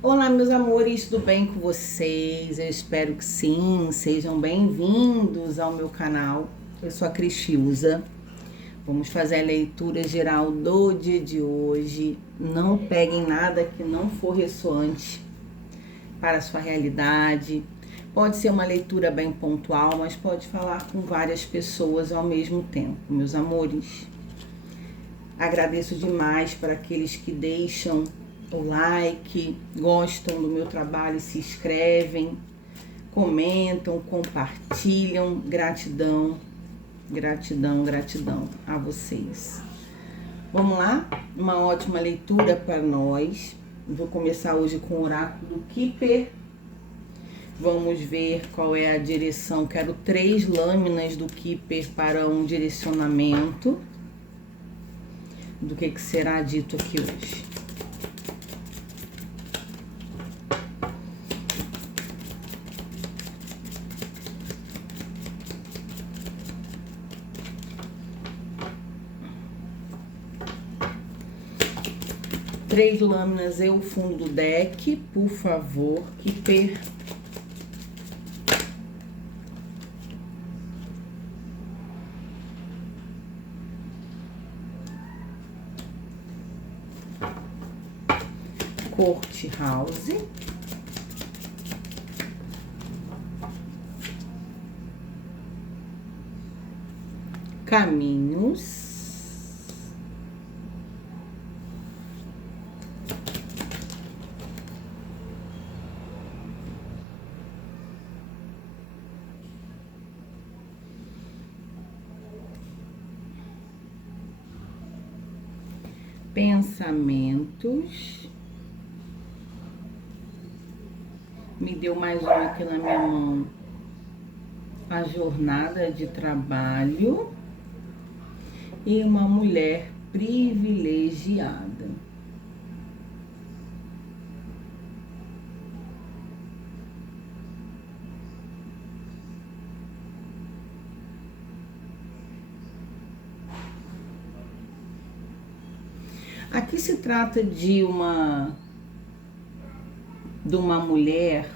Olá, meus amores, tudo bem com vocês? Eu espero que sim. Sejam bem-vindos ao meu canal. Eu sou a Cristiusa. Vamos fazer a leitura geral do dia de hoje. Não peguem nada que não for ressoante para a sua realidade. Pode ser uma leitura bem pontual, mas pode falar com várias pessoas ao mesmo tempo, meus amores. Agradeço demais para aqueles que deixam o like, gostam do meu trabalho, se inscrevem, comentam, compartilham. Gratidão, gratidão, gratidão a vocês. Vamos lá? Uma ótima leitura para nós. Vou começar hoje com o oráculo do Keeper. Vamos ver qual é a direção. Quero 3 lâminas do Keeper para um direcionamento do que será dito aqui hoje. Três lâminas e o fundo do deck, por favor, Keeper. Court House. Caminhos. Pensamentos. Me deu mais uma aqui na minha mão. A jornada de trabalho. E uma mulher privilegiada. Aqui se trata de uma mulher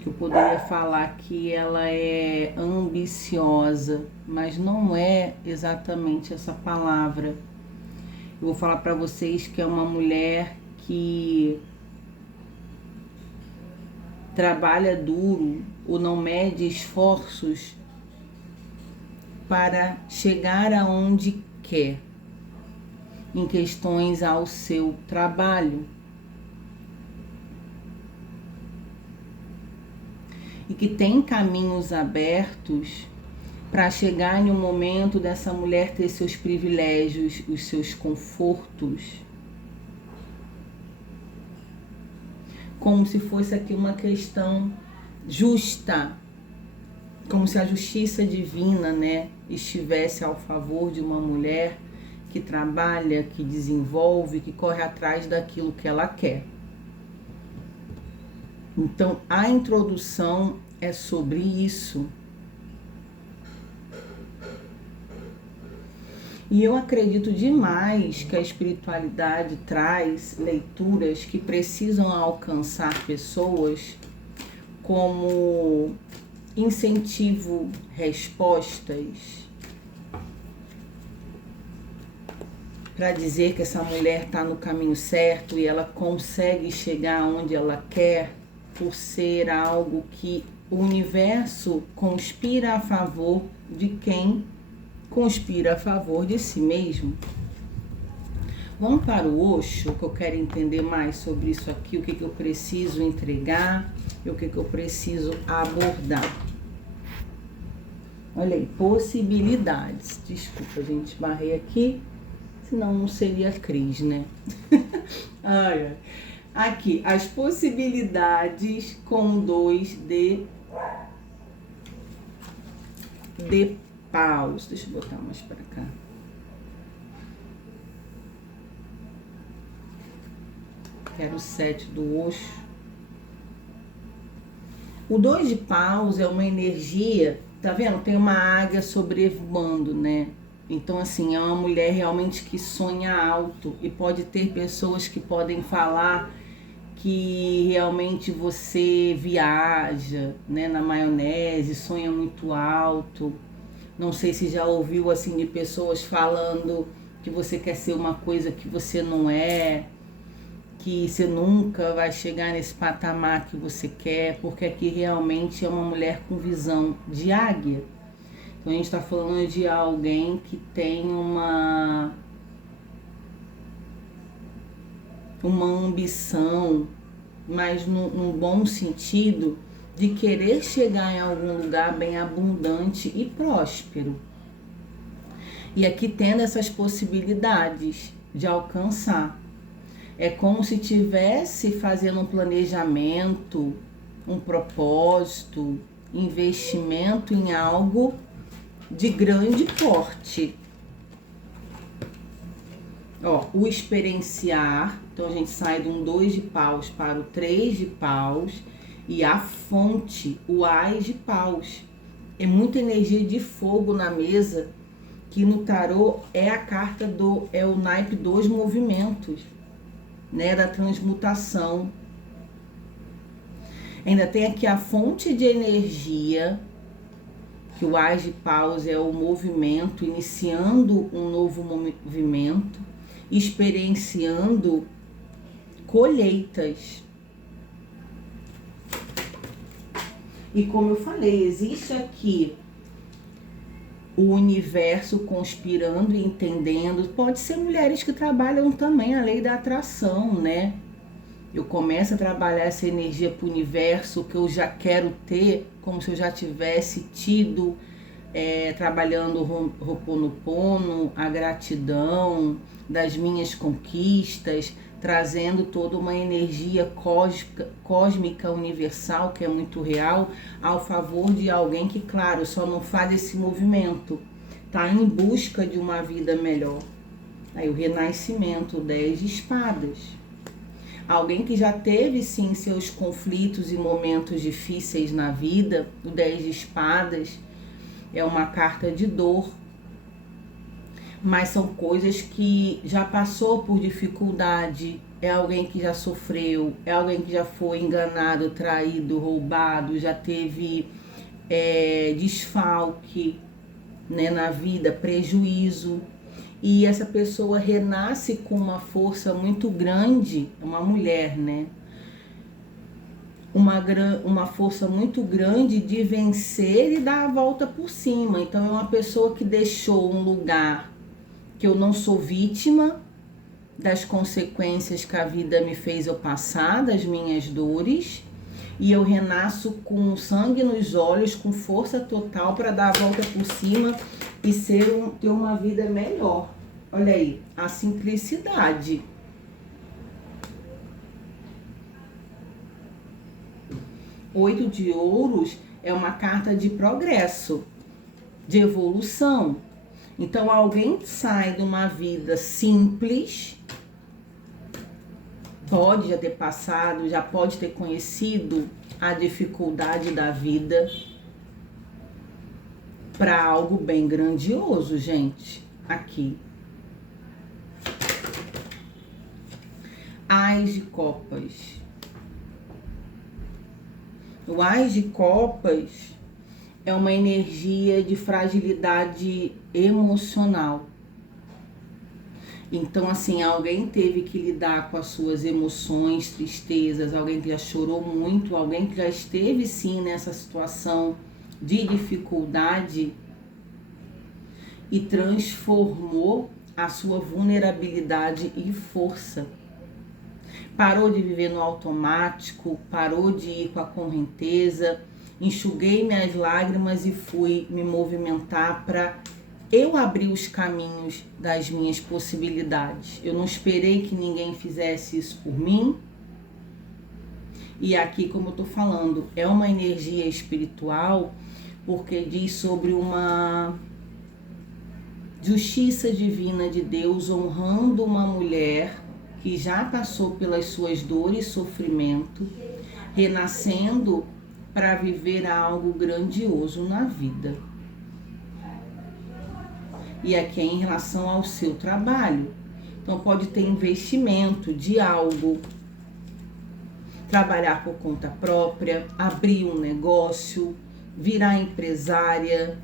que eu poderia falar que ela é ambiciosa, mas não é exatamente essa palavra. Eu vou falar para vocês que é uma mulher que trabalha duro ou não mede esforços para chegar aonde quer em questões ao seu trabalho. E que tem caminhos abertos para chegar em um momento dessa mulher ter seus privilégios, os seus confortos. Como se fosse aqui uma questão justa, como se a justiça divina, né, estivesse ao favor de uma mulher que trabalha, que desenvolve, que corre atrás daquilo que ela quer. Então, a introdução é sobre isso. E eu acredito demais que a espiritualidade traz leituras que precisam alcançar pessoas como incentivo, respostas, para dizer que essa mulher está no caminho certo e ela consegue chegar onde ela quer, por ser algo que o universo conspira a favor de quem conspira a favor de si mesmo. Vamos para o Osho, que eu quero entender mais sobre isso aqui, o que eu preciso entregar e o que eu preciso abordar. Olha aí, possibilidades. Desculpa, gente, barrei aqui, senão não seria Cris, né? Ai, ai. Aqui, as possibilidades com 2 de paus. Deixa eu botar mais para cá. Quero o 7 do Osho. O 2 de paus é uma energia, tá vendo? Tem uma águia sobrevoando, né? Então, assim, é uma mulher realmente que sonha alto e pode ter pessoas que podem falar que realmente você viaja, né, na maionese, sonha muito alto. Não sei se já ouviu assim de pessoas falando que você quer ser uma coisa que você não é, que você nunca vai chegar nesse patamar que você quer, porque aqui realmente é uma mulher com visão de águia. Então a gente está falando de alguém que tem uma ambição, mas num bom sentido, de querer chegar em algum lugar bem abundante e próspero. E aqui tendo essas possibilidades de alcançar. É como se tivesse fazendo um planejamento, um propósito, investimento em algo de grande porte. Ó, o experienciar, então a gente sai de um 2 de paus para o 3 de paus, e a fonte, o ás de paus. É muita energia de fogo na mesa, que no tarô é a carta é o naipe dos movimentos, né, da transmutação. Ainda tem aqui a fonte de energia, que o ás de paus é o movimento, iniciando um novo movimento, experienciando colheitas. E como eu falei, existe aqui o universo conspirando e entendendo. Pode ser mulheres que trabalham também a lei da atração, né? Eu começo a trabalhar essa energia para o universo que eu já quero ter, como se eu já tivesse tido, trabalhando o Ho'oponopono, a gratidão das minhas conquistas, trazendo toda uma energia cósmica universal, que é muito real, ao favor de alguém que, claro, só não faz esse movimento, tá em busca de uma vida melhor. Aí o renascimento, o 10 de espadas. Alguém que já teve, sim, seus conflitos e momentos difíceis na vida, o 10 de espadas é uma carta de dor, mas são coisas que já passou por dificuldade, é alguém que já sofreu, é alguém que já foi enganado, traído, roubado, já teve desfalque, né, na vida, prejuízo. E essa pessoa renasce com uma força muito grande, uma mulher, né? Uma força muito grande de vencer e dar a volta por cima. Então é uma pessoa que deixou um lugar que eu não sou vítima das consequências que a vida me fez eu passar, das minhas dores, e eu renasço com sangue nos olhos, com força total para dar a volta por cima e ter uma vida melhor. Olha aí, a simplicidade. Oito de ouros é uma carta de progresso, de evolução. Então alguém sai de uma vida simples, pode já ter passado, já pode ter conhecido a dificuldade da vida, para algo bem grandioso, gente, aqui. Ás de copas. O ás de copas é uma energia de fragilidade emocional. Então, assim, alguém teve que lidar com as suas emoções, tristezas, alguém que já chorou muito, alguém que já esteve, sim, nessa situação de dificuldade e transformou a sua vulnerabilidade e força. Parou de viver no automático, parou de ir com a correnteza, enxuguei minhas lágrimas e fui me movimentar para eu abrir os caminhos das minhas possibilidades. Eu não esperei que ninguém fizesse isso por mim. E aqui, como eu tô falando, é uma energia espiritual, porque diz sobre uma justiça divina de Deus honrando uma mulher que já passou pelas suas dores e sofrimento, renascendo para viver algo grandioso na vida. E aqui é em relação ao seu trabalho. Então pode ter investimento de algo, trabalhar por conta própria, abrir um negócio, virar empresária.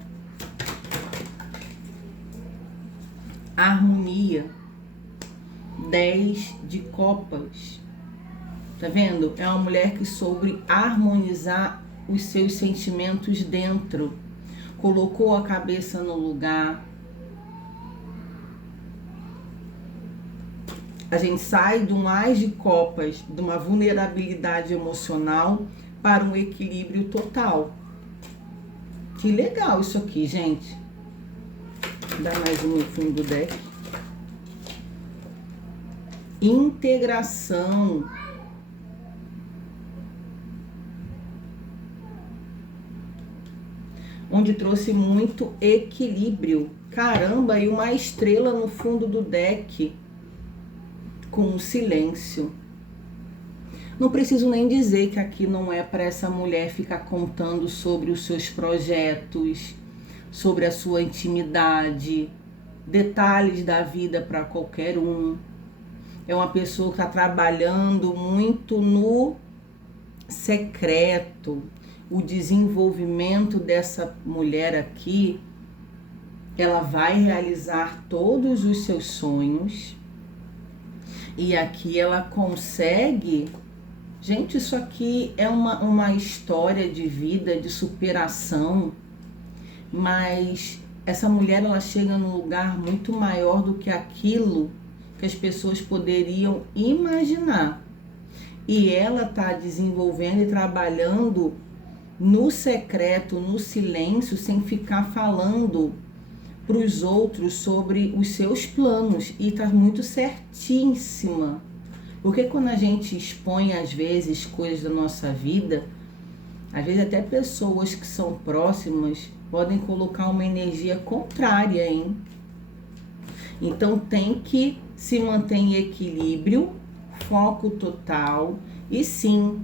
Harmonia, 10 de copas. Tá vendo? É uma mulher que soube harmonizar os seus sentimentos dentro, colocou a cabeça no lugar. A gente sai de um Ás de copas, de uma vulnerabilidade emocional para um equilíbrio total. Que legal isso aqui, gente. Dá mais um no fundo do deck. Integração. Onde trouxe muito equilíbrio. Caramba, e uma estrela no fundo do deck. Com o silêncio. Não preciso nem dizer que aqui não é para essa mulher ficar contando sobre os seus projetos, sobre a sua intimidade, detalhes da vida para qualquer um. É uma pessoa que está trabalhando muito no secreto. O desenvolvimento dessa mulher aqui, ela vai realizar todos os seus sonhos. E aqui ela consegue... Gente, isso aqui é uma história de vida, de superação. Mas essa mulher, ela chega num lugar muito maior do que aquilo que as pessoas poderiam imaginar. E ela está desenvolvendo e trabalhando no secreto, no silêncio, sem ficar falando para os outros sobre os seus planos. E está muito certíssima. Porque quando a gente expõe, às vezes, coisas da nossa vida, às vezes até pessoas que são próximas podem colocar uma energia contrária, hein? Então tem que se manter em equilíbrio, foco total e sim,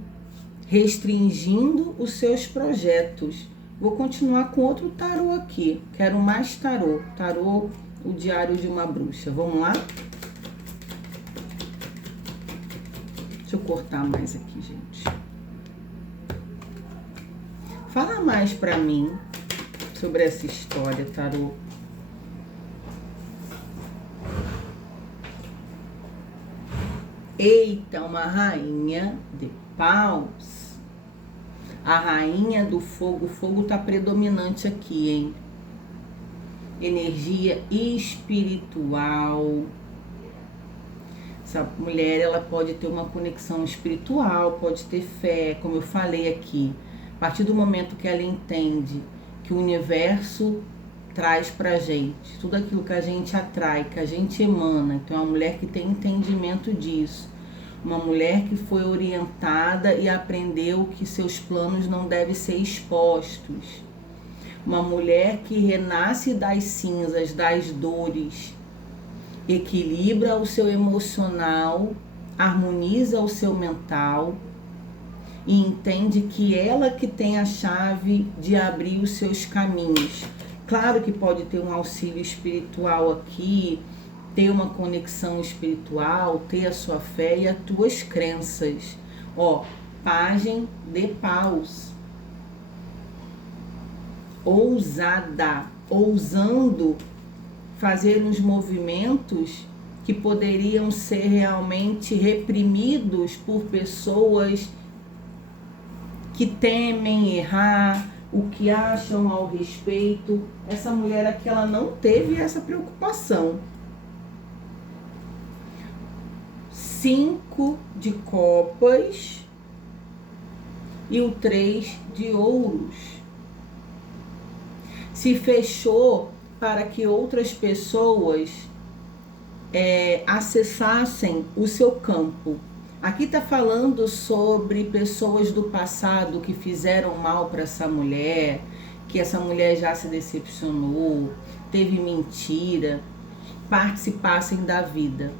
restringindo os seus projetos. Vou continuar com outro tarô aqui. Quero mais tarô. Tarô, o Diário de uma Bruxa. Vamos lá? Deixa eu cortar mais aqui, gente. Fala mais pra mim sobre essa história, tarô. Eita, uma rainha de paus. A rainha do fogo. O fogo tá predominante aqui, hein? Energia espiritual. Essa mulher, ela pode ter uma conexão espiritual, pode ter fé, como eu falei aqui. A partir do momento que ela entende que o universo traz pra gente tudo aquilo que a gente atrai, que a gente emana. Então é uma mulher que tem entendimento disso. Uma mulher que foi orientada e aprendeu que seus planos não devem ser expostos. Uma mulher que renasce das cinzas, das dores, equilibra o seu emocional, harmoniza o seu mental e entende que ela que tem a chave de abrir os seus caminhos. Claro que pode ter um auxílio espiritual aqui, ter uma conexão espiritual, ter a sua fé e as tuas crenças. Ó, Pagem de Paus. Ousada, ousando fazer uns movimentos que poderiam ser realmente reprimidos por pessoas que temem errar, o que acham ao respeito. Essa mulher aqui, ela não teve essa preocupação. 5 de copas e o 3 de ouros. Se fechou para que outras pessoas acessassem o seu campo. Aqui está falando sobre pessoas do passado que fizeram mal para essa mulher, que essa mulher já se decepcionou, teve mentira, participassem da vida.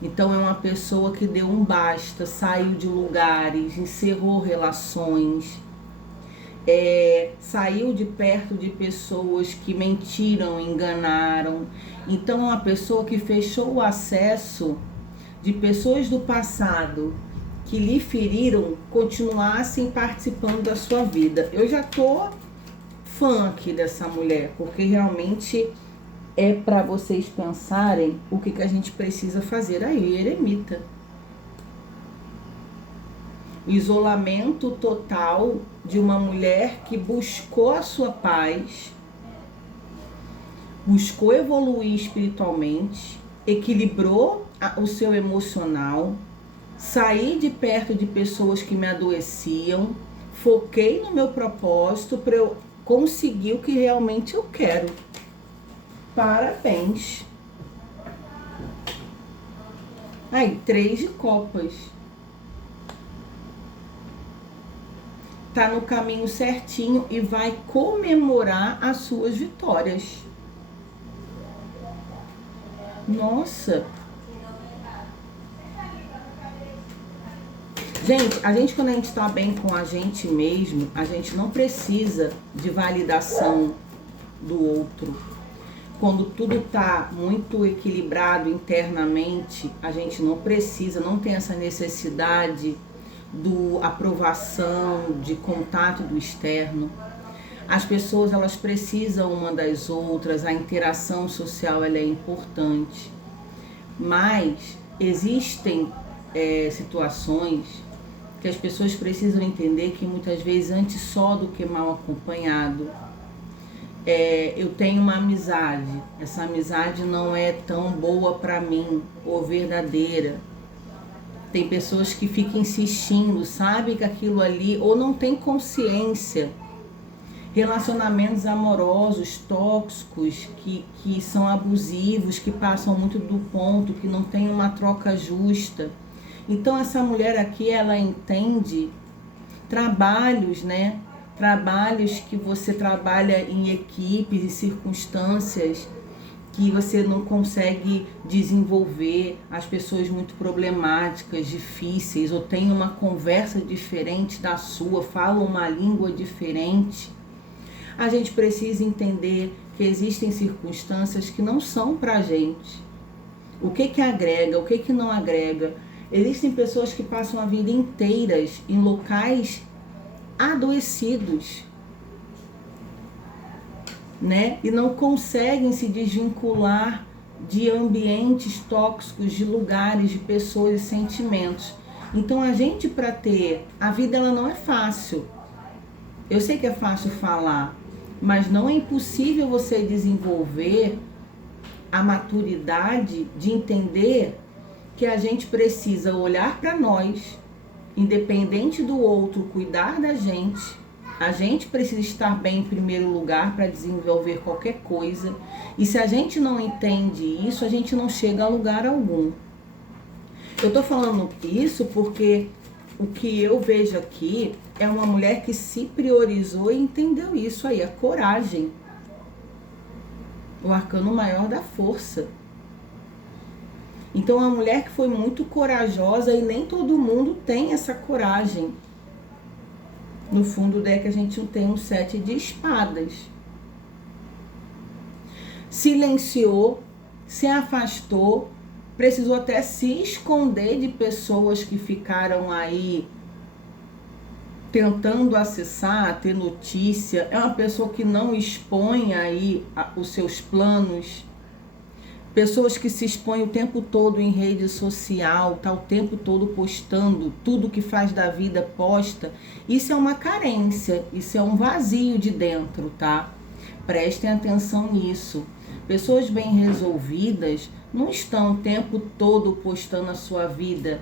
Então é uma pessoa que deu um basta, saiu de lugares, encerrou relações, saiu de perto de pessoas que mentiram, enganaram. Então é uma pessoa que fechou o acesso de pessoas do passado que lhe feriram continuassem participando da sua vida. Eu já tô fã aqui dessa mulher, porque realmente é para vocês pensarem o que a gente precisa fazer. Aí, eremita. O isolamento total de uma mulher que buscou a sua paz, buscou evoluir espiritualmente, equilibrou o seu emocional, saí de perto de pessoas que me adoeciam, foquei no meu propósito para eu conseguir o que realmente eu quero. Parabéns. Aí, 3 de copas. Tá no caminho certinho e vai comemorar as suas vitórias. Nossa. Gente, quando a gente tá bem com a gente mesmo, a gente não precisa de validação do outro. Quando tudo tá muito equilibrado internamente, a gente não precisa, não tem essa necessidade do aprovação, de contato do externo. As pessoas, elas precisam uma das outras, a interação social, ela é importante. Mas existem situações que as pessoas precisam entender que muitas vezes antes só do que mal acompanhado. Eu tenho uma amizade, essa amizade não é tão boa para mim ou verdadeira. Tem pessoas que ficam insistindo, sabe que aquilo ali, ou não tem consciência. Relacionamentos amorosos, tóxicos, que são abusivos, que passam muito do ponto, que não tem uma troca justa. Então essa mulher aqui, ela entende trabalhos, né? Trabalhos que você trabalha em equipes e circunstâncias que você não consegue desenvolver, as pessoas muito problemáticas, difíceis, ou têm uma conversa diferente da sua, falam uma língua diferente. A gente precisa entender que existem circunstâncias que não são pra gente. O que agrega, o que não agrega. Existem pessoas que passam a vida inteiras em locais adoecidos, né? E não conseguem se desvincular de ambientes tóxicos, de lugares, de pessoas e sentimentos. Então a gente, para ter, a vida ela não é fácil. Eu sei que é fácil falar, mas não é impossível você desenvolver a maturidade de entender que a gente precisa olhar para nós, independente do outro cuidar da gente. A gente precisa estar bem em primeiro lugar para desenvolver qualquer coisa. E se a gente não entende isso, a gente não chega a lugar algum. Eu tô falando isso porque o que eu vejo aqui é uma mulher que se priorizou e entendeu isso aí, a coragem. O arcano maior da força. Então, uma mulher que foi muito corajosa e nem todo mundo tem essa coragem. No fundo do deck a gente tem um 7 de espadas. Silenciou, se afastou, precisou até se esconder de pessoas que ficaram aí tentando acessar, ter notícia. É uma pessoa que não expõe aí os seus planos. Pessoas que se expõem o tempo todo em rede social, tá o tempo todo postando, tudo que faz da vida posta. Isso é uma carência, isso é um vazio de dentro, tá? Prestem atenção nisso. Pessoas bem resolvidas não estão o tempo todo postando a sua vida.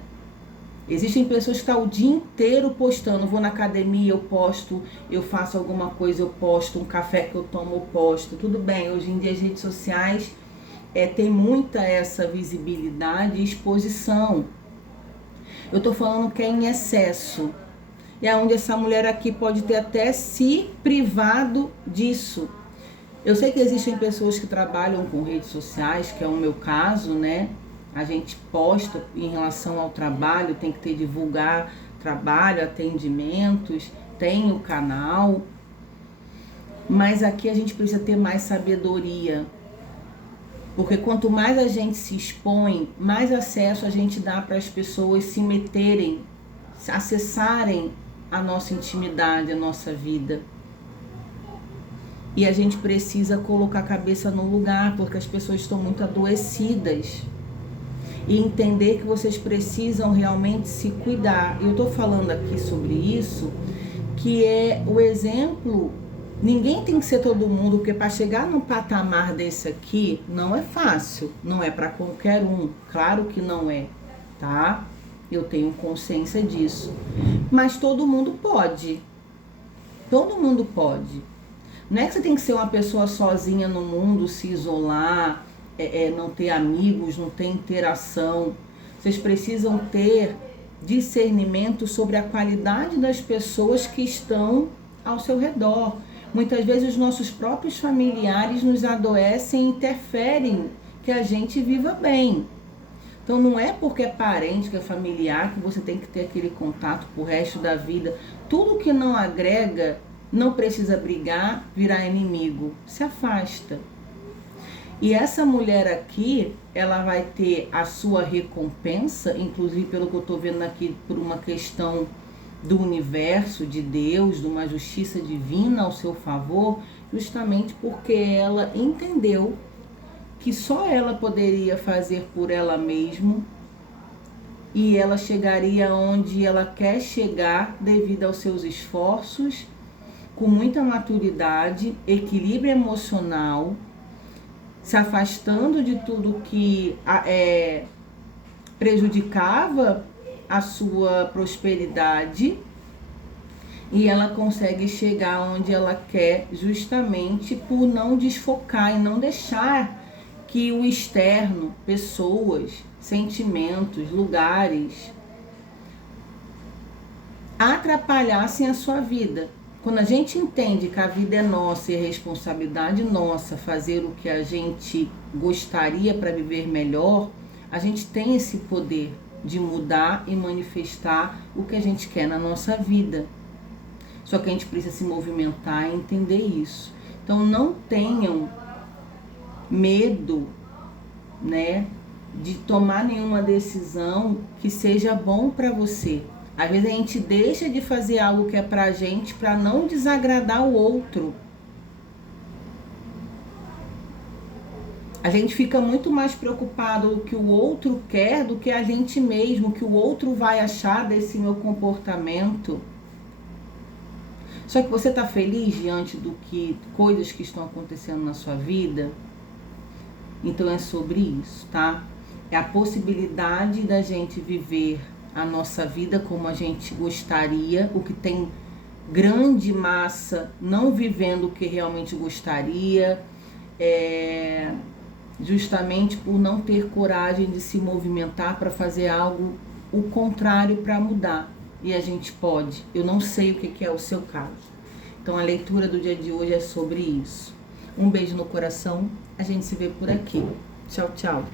Existem pessoas que estão o dia inteiro postando. Vou na academia, eu posto, eu faço alguma coisa, eu posto, um café que eu tomo, eu posto. Tudo bem, hoje em dia as redes sociais tem muita essa visibilidade e exposição. Eu tô falando que é em excesso. E é onde essa mulher aqui pode ter até se privado disso. Eu sei que existem pessoas que trabalham com redes sociais, que é o meu caso, né? A gente posta em relação ao trabalho, tem que ter divulgar trabalho, atendimentos, tem o canal. Mas aqui a gente precisa ter mais sabedoria. Porque quanto mais a gente se expõe, mais acesso a gente dá para as pessoas se meterem acessarem a nossa intimidade, a nossa vida. E a gente precisa colocar a cabeça no lugar, porque as pessoas estão muito adoecidas. E entender que vocês precisam realmente se cuidar. Eu estou falando aqui sobre isso, que é o exemplo. Ninguém tem que ser todo mundo, porque para chegar num patamar desse aqui, não é fácil. Não é para qualquer um. Claro que não é, tá? Eu tenho consciência disso. Mas todo mundo pode. Todo mundo pode. Não é que você tem que ser uma pessoa sozinha no mundo, se isolar, não ter amigos, não ter interação. Vocês precisam ter discernimento sobre a qualidade das pessoas que estão ao seu redor. Muitas vezes os nossos próprios familiares nos adoecem e interferem que a gente viva bem. Então não é porque é parente, que é familiar, que você tem que ter aquele contato pro resto da vida. Tudo que não agrega, não precisa brigar, virar inimigo. Se afasta. E essa mulher aqui, ela vai ter a sua recompensa, inclusive pelo que eu estou vendo aqui, por uma questão do universo, de Deus, de uma justiça divina ao seu favor, justamente porque ela entendeu que só ela poderia fazer por ela mesma e ela chegaria onde ela quer chegar devido aos seus esforços, com muita maturidade, equilíbrio emocional, se afastando de tudo que prejudicava a sua prosperidade, e ela consegue chegar onde ela quer justamente por não desfocar e não deixar que o externo, pessoas, sentimentos, lugares, atrapalhassem a sua vida. Quando a gente entende que a vida é nossa e é responsabilidade nossa fazer o que a gente gostaria para viver melhor, a gente tem esse poder de mudar e manifestar o que a gente quer na nossa vida. Só que a gente precisa se movimentar e entender isso. Então não tenham medo, né, de tomar nenhuma decisão que seja bom para você. Às vezes a gente deixa de fazer algo que é pra gente para não desagradar o outro. A gente fica muito mais preocupado com o que o outro quer do que a gente mesmo, o que o outro vai achar desse meu comportamento. Só que você tá feliz diante do que coisas que estão acontecendo na sua vida? Então é sobre isso, tá? É a possibilidade da gente viver a nossa vida como a gente gostaria, o que tem grande massa não vivendo o que realmente gostaria, justamente por não ter coragem de se movimentar para fazer algo o contrário para mudar. E a gente pode. Eu não sei o que é o seu caso. Então a leitura do dia de hoje é sobre isso. Um beijo no coração. A gente se vê por aqui. Tchau, tchau.